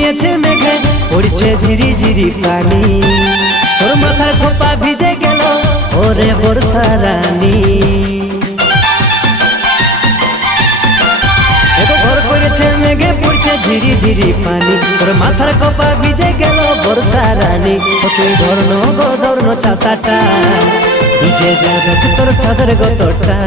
গিয়েছে মেঘে পড়ছে ঝিরি ঝিরি পানি, তোর মাথার খোপা ভিজে গেল ওরে বর্ষা রানী। ঘর করেছে মেঘে পড়ছে ঝিরি ঝিরি পানি, তোর মাথার খোপা ভিজে গেল বর্ষা রানী। তুই ধর্ণ গো ধর্ণ ছাতাটা ভিজে যাবে তোর সাদের গতটা।